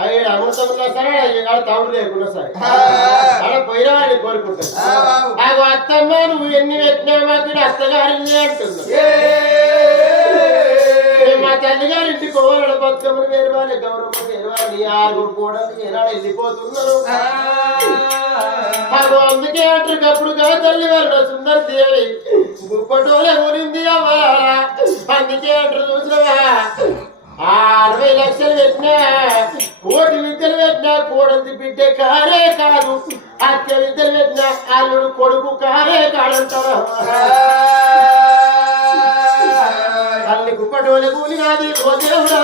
అవి అమృతం ఉన్నా సరే తౌడు లేకున్నా సరే అలా పోయినా అని కోరుకుంటాను. నాకు అత్తమ్మ నువ్వు ఎన్ని పెట్టినా అత్తగారిని అంటున్నా. మా తల్లిగారి ఇంటికి కోవాలని బతుకమ్మని వేరు వాళ్ళ గౌరవం వేరు వాళ్ళని ఆరుగురు కూడా ఏనాడు వెళ్ళిపోతున్నారు. అందుకే అంటారు అప్పుడు కదా తల్లి వారు సుందర దేవి గుప్పటోలే గురింది అవ్వాలా. అందుకే అంటారు చూసినవా 60 లక్షలు పెట్టినా కోటి విద్యలు పెట్టినా కోడంది బిడ్డే కారే కాదు, హత్య విద్యలు పెట్టినా అల్లుడు కొడుకు కారే కాడంటారు. తల్లి గుప్పటోలే కూలి కాదు ఓ దేవుడా.